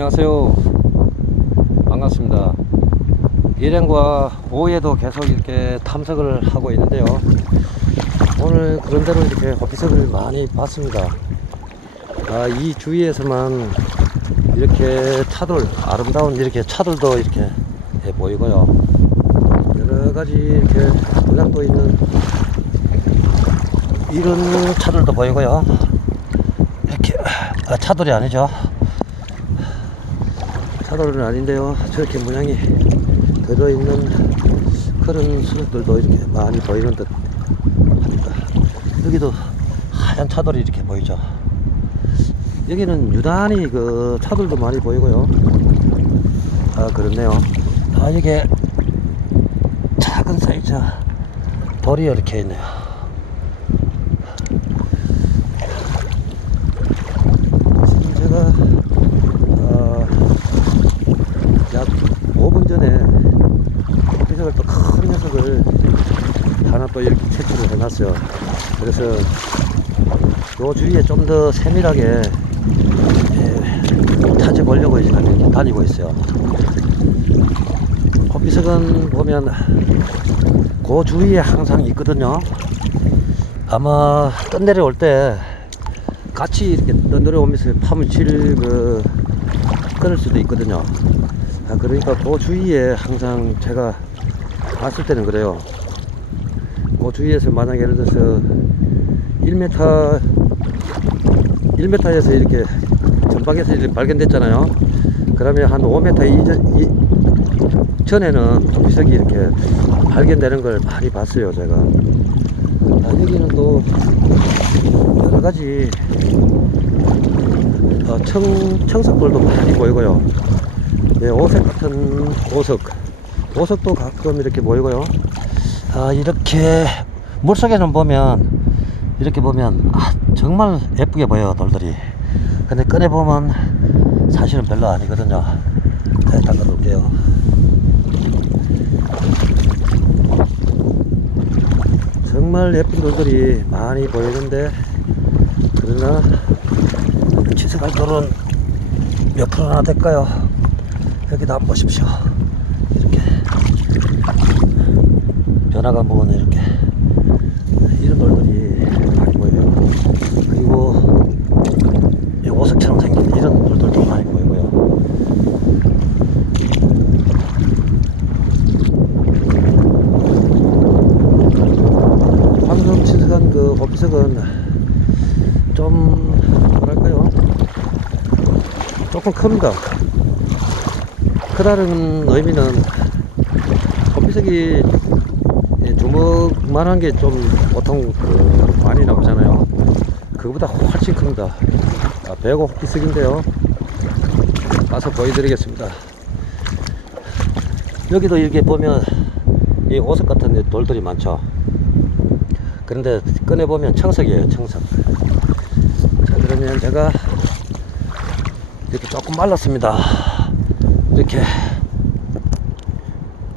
안녕하세요. 반갑습니다. 일행과 오후에도 계속 이렇게 탐색을 하고 있는데요. 오늘 그런대로 이렇게 호피석을 많이 봤습니다. 아, 이 주위에서만 이렇게 차돌, 아름다운 이렇게 차돌도 이렇게 예, 보이고요. 여러 가지 이렇게 모양도 있는 이런 차돌도 보이고요. 이렇게, 아, 차돌이 아니죠. 차돌은 아닌데요. 저렇게 모양이 들어있는 그런 수족들도 이렇게 많이 보이는 듯 합니다. 여기도 하얀 차돌이 이렇게 보이죠. 여기는 유난히 그 차돌도 많이 보이고요. 아, 그렇네요. 아, 이게 작은 사이즈 돌이 이렇게 있네요. 지금 제가 어, 약 5분 전에 녀석을 또 큰 녀석을 하나 또 이렇게 채취를 해놨어요. 그래서 요 주위에 좀 더 세밀하게 예, 찾아보려고 지금 이렇게 다니고 있어요. 호피석은 보면 그 주위에 항상 있거든요. 아마 뜬내려올 때 같이 이렇게 떠내려오면서 파묻힐 그 끊을 수도 있거든요. 아, 그러니까 그 주위에 항상 제가 봤을 때는 그래요. 그 주위에서 만약 예를 들어서 1m 1m에서 이렇게 전방에서 이렇게 발견됐잖아요. 그러면 한 5m 이전, 이, 전에는 호피석이 이렇게 발견되는 걸 많이 봤어요, 제가. 아, 여기는 또 여러 가지 어, 청, 청석들도 많이 보이고요. 네, 오색 같은 오석. 오석도 가끔 이렇게 보이고요. 아, 이렇게 물속에는 보면, 이렇게 보면, 아, 정말 예쁘게 보여요, 돌들이. 근데 꺼내보면 사실은 별로 아니거든요. 네, 닦아 놓을게요. 정말 예쁜 돌들이 많이 보이는데, 그러나, 치석할 돌은 몇 프로나 될까요? 여기도 한번 보십시오. 이렇게 변화가 뭐는 이렇게 이런 돌들이 많이 보여요. 그리고 이 오석처럼 생긴 이런 돌들도 많이 보이고요. 방금 치석한 그 호피석은 좀 뭐랄까요? 조금 큽니다. 크다는 의미는 호피석이 주먹만한 게 좀 보통 그 많이 나오잖아요. 그거보다 훨씬 큽니다. 아, 배고 호피석인데요. 가서 보여드리겠습니다. 여기도 이렇게 보면 이 오석 같은 돌들이 많죠. 그런데 꺼내보면 청석이에요, 청석. 자, 그러면 제가 이렇게 조금 말랐습니다. 이렇게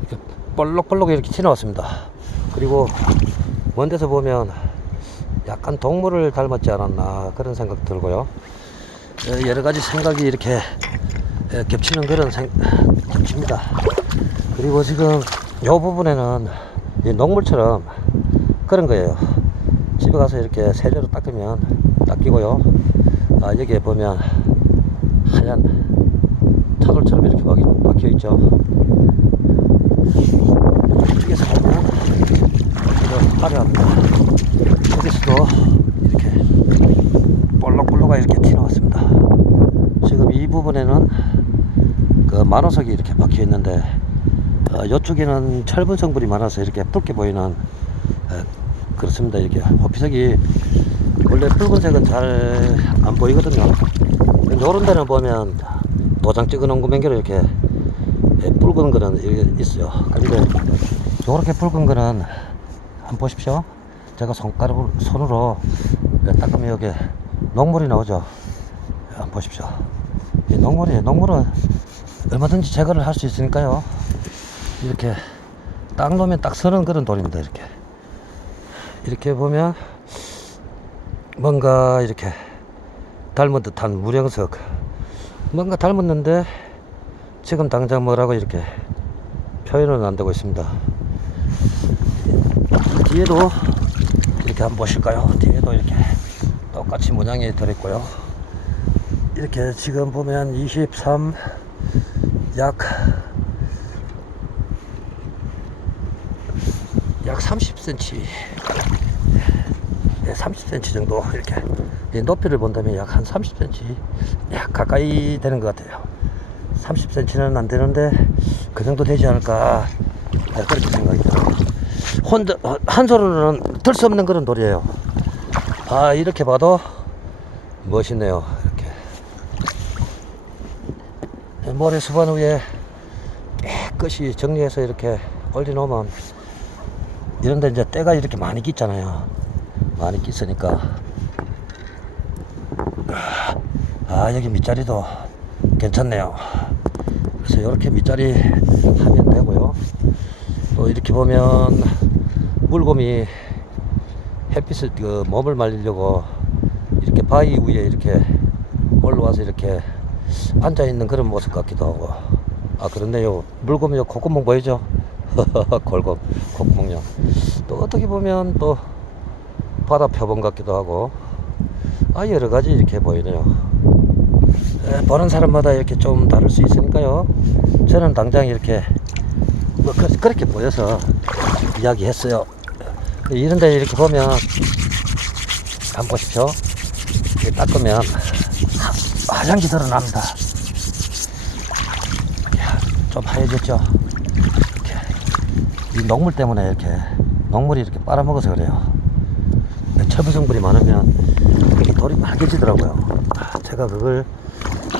이렇게 볼록볼록 이렇게 튀어나왔습니다. 그리고 먼 데서 보면 약간 동물을 닮았지 않았나 그런 생각 들고요. 어, 여러 가지 생각이 이렇게 에, 겹치는 그런 생, 겹칩니다. 그리고 지금 이 부분에는 이 녹물처럼 그런 거예요. 집에 가서 이렇게 세제로 닦으면 닦이고요. 아, 여기에 보면 하얀 차돌처럼 이렇게 막혀 있죠. 이쪽에서 보면 이거 화려합니다. 이렇게 볼록볼록하게 이렇게 튀어나왔습니다. 지금 이 부분에는 그 만호석이 이렇게 박혀 있는데 어, 이쪽에는 철분 성분이 많아서 이렇게 붉게 보이는 어, 그렇습니다. 이렇게 호피석이 원래 붉은색은 잘 안 보이거든요. 이런 데는 보면 도장 찍어 놓은 구멍기로 이렇게 예, 붉은 거는 있어요. 근데 이렇게 붉은 거는 한번 보십시오. 제가 손가락으로 손으로 예, 닦으면 여기 녹물이 나오죠. 예, 한번 보십시오. 이 녹물이 녹물은 얼마든지 제거를 할 수 있으니까요. 이렇게 딱 놓으면 딱 서는 그런 돌입니다. 이렇게 이렇게 보면 뭔가 이렇게 닮은 듯한 무령석 뭔가 닮았는데 지금 당장 뭐라고 이렇게 표현은 안 되고 있습니다. 뒤에도 한번 보실까요? 뒤에도 이렇게 똑같이 모양이 들어있고요. 이렇게 지금 보면 23, 약, 약 30cm, 예, 30cm 정도 이렇게 이 높이를 본다면 약 한 30cm, 약 가까이 되는 것 같아요. 30cm는 안 되는데 그 정도 되지 않을까 네, 그렇게 생각이 들어요. 혼자 어, 한 손으로는 들 수 없는 그런 돌이에요. 아 이렇게 봐도 멋있네요. 이렇게 모래 수반 위에 깨끗이 정리해서 이렇게 올려놓으면 이런데 이제 때가 이렇게 많이 깃잖아요. 많이 깃으니까 아 여기 밑자리도 괜찮네요. 그래서 이렇게 밑자리 하면 되고요. 또 이렇게 보면 물곰이 햇빛을 그 몸을 말리려고 이렇게 바위 위에 이렇게 올라와서 이렇게 앉아 있는 그런 모습 같기도 하고. 아 그렇네요. 물곰이 콧구멍 보이죠? 골곰 콧구멍요. 또 어떻게 보면 또 바다 표범 같기도 하고. 아 여러 가지 이렇게 보이네요. 에, 보는 사람마다 이렇게 좀 다를 수 있으니까요. 저는 당장 이렇게 뭐 그, 그렇게 보여서 이야기했어요 이런 데 이렇게 보면 한번 보십시오 이렇게 닦으면 게 드러납니다. 좀 하얘졌죠? 이렇게. 이 녹물 때문에 이렇게 녹물이 이렇게 빨아먹어서 그래요. 철분 성분이 많으면 이렇게 돌이 빨개지더라고요. 아, 제가 그걸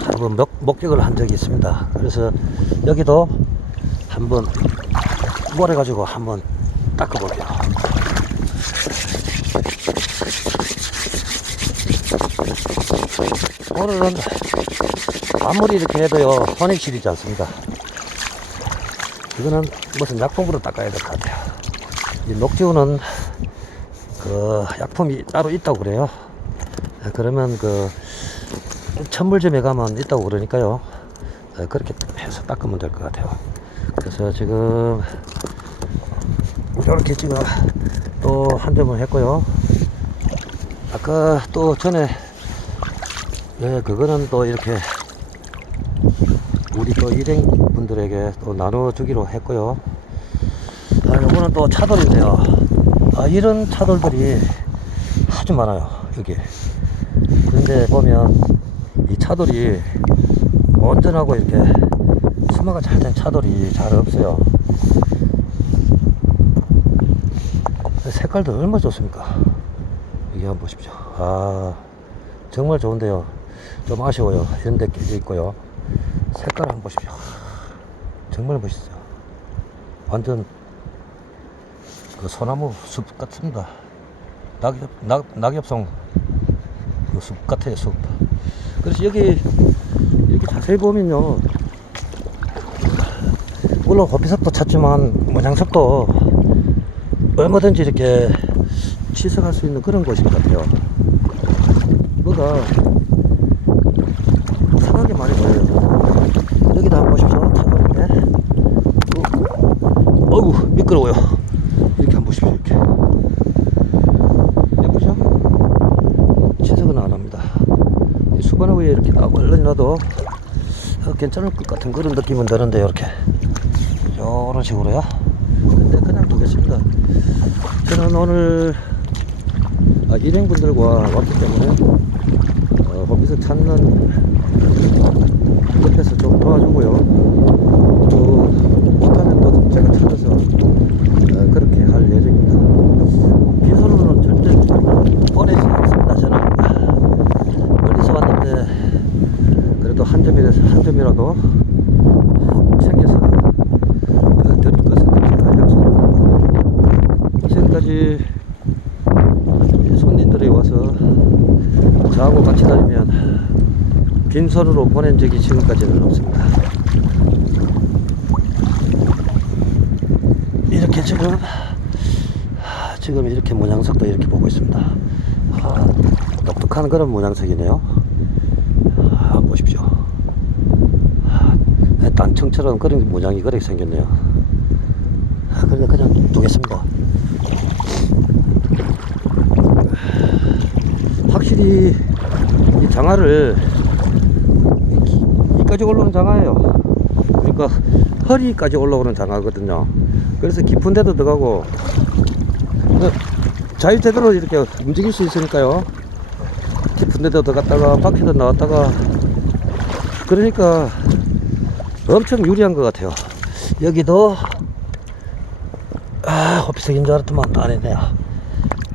한번 목, 목격을 한 적이 있습니다. 그래서 여기도 한번 모래 가지고 한번 닦아볼게요 오늘은 아무리 이렇게 해도요 손이 시리지 않습니다. 이거는 무슨 약품으로 닦아야 될 것 같아요. 이 녹지우는 그 약품이 따로 있다고 그래요. 예, 그러면 그 천물점에 가면 있다고 그러니까요. 예, 그렇게 해서 닦으면 될 것 같아요. 그래서 지금 이렇게 지금 또 한 점을 했고요. 아까 또 전에 네, 그거는 또 이렇게 우리 또 일행 분들에게 또 나눠주기로 했고요. 아, 요거는 또 차돌인데요. 아, 이런 차돌들이 아주 많아요, 여기. 그런데 보면 이 차돌이 온전하고 이렇게 수마가 잘 된 차돌이 잘 없어요. 색깔도 얼마나 좋습니까? 이게 한번 보십시오. 아, 정말 좋은데요. 좀 아쉬워요. 데 깨져 있고요. 색깔 한번 보십시오. 정말 멋있어요. 완전 그 소나무 숲 같습니다. 낙엽, 낙, 낙엽송 그숲 같아요, 숲. 그래서 여기 이렇게 자세히 보면요. 물론 호피석도 찾지만 모양석도 얼마든지 이렇게 치석할 수 있는 그런 곳인 것 같아요. 뭐가 이상하게 많이 보여요. 여기다 한번 보십시오. 타돌인데. 어, 어이구, 미끄러워요. 이렇게 한번 보십시오. 이렇게. 예쁘죠? 치석은 안 합니다. 이 수건 위에 이렇게 딱 올려놔도 어, 괜찮을 것 같은 그런 느낌은 드는데, 이렇게. 이런 식으로요. 근데 그냥 두겠습니다. 저는 오늘 아, 일행분들과 왔기 때문에 어, 거기서 찾는 옆에서 좀 도와주고요. 또 못하면 또 제가 찾아서 어, 그렇게 할 예정입니다. 빈손으로는 절대 보내지 않습니다. 저는 멀리서 왔는데 그래도 한 점이라서 한 점이라도 챙겨서 그 드릴 것은 제가 약속합니다. 지금까지 이 손님들이 와서 저하고 같이 다니면 빈손으로 보낸 적이 지금까지는 없습니다. 이렇게 지금 하, 지금 이렇게 모양석도 이렇게 보고 있습니다. 아, 독특한 그런 모양석이네요. 아, 보십시오. 단청처럼 그런 모양이 그렇게 생겼네요. 아, 그래서 그냥 두겠습니다. 확실히 이 장화를 이- 이까지 올라오는 장화예요. 그러니까 허리까지 올라오는 장화거든요. 그래서 깊은 데도 들어가고 그 자유대대로 이렇게 움직일 수 있으니까요. 깊은 데도 들어갔다가 바퀴도 나왔다가 그러니까 엄청 유리한 것 같아요. 여기도 아 호피색인 줄 알았더만 아니네요.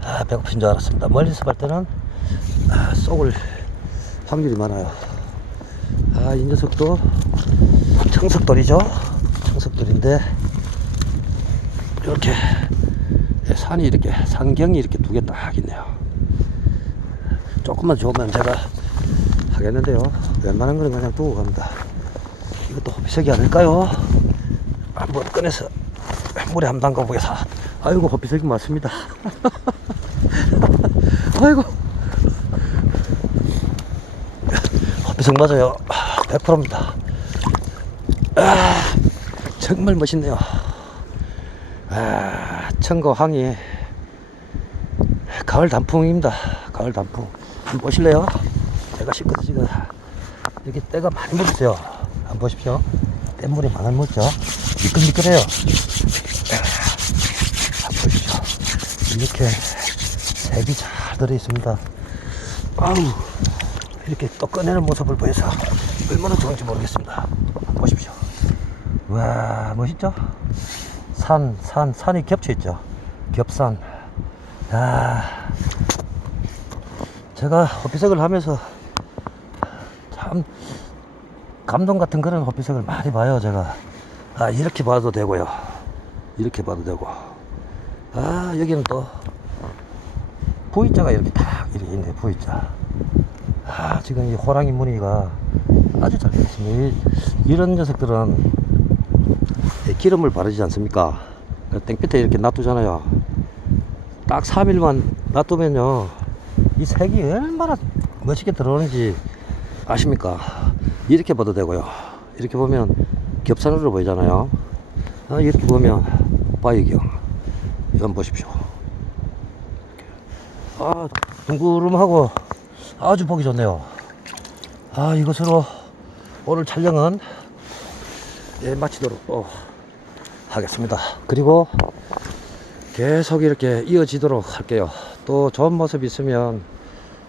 아 배고픈 줄 알았습니다. 멀리서 볼 때는 아, 쏙을 확률이 많아요. 아 이 녀석도 청석돌이죠. 청석돌인데 이렇게 산이 이렇게 산경이 이렇게 두 개 딱 있네요. 조금만 좋으면 제가 하겠는데요. 웬만한 거는 그냥 두고 갑니다. 이것도 호피색이 아닐까요? 한번 꺼내서 물에 한번 담가 보겠어. 아이고 호피색이 맞습니다. 아이고 호피색 맞아요. 100%입니다. 아, 정말 멋있네요. 아, 청거 항이 가을 단풍입니다. 가을 단풍. 한번 보실래요? 제가 실컷 지금 여기 때가 많이 묻었어요. 한번 보십시오. 뗏물이 많이 묻죠? 미끌미끌해요. 한번 보십시오. 이렇게 색이 잘 들어있습니다. 아우, 이렇게 또 꺼내는 모습을 보여서 얼마나 좋은지 모르겠습니다. 보십시오. 와, 멋있죠? 산, 산, 산이 겹쳐 있죠. 겹산. 아, 제가 호피색을 하면서 참 감동 같은 그런 호피색을 많이 봐요, 제가. 아, 이렇게 봐도 되고요. 이렇게 봐도 되고. 아, 여기는 또 V자가 이렇게 딱 이렇게 있네, V자. 아, 지금 이 호랑이 무늬가 아주 잘 되었습니다. 이- 이런 녀석들은 예, 기름을 바르지 않습니까? 땡볕에 이렇게 놔두잖아요. 딱 3일만 놔두면요. 이 색이 얼마나 멋있게 들어오는지 아십니까? 이렇게 봐도 되고요. 이렇게 보면 겹산으로 보이잖아요. 아, 이렇게 보면 바위경. 이건 보십시오. 아, 둥그름하고 아주 보기 좋네요. 아, 이것으로 오늘 촬영은 예, 마치도록 또 하겠습니다. 그리고 계속 이렇게 이어지도록 할게요. 또 좋은 모습 있으면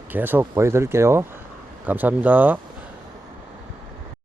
계속 보여드릴게요. 감사합니다.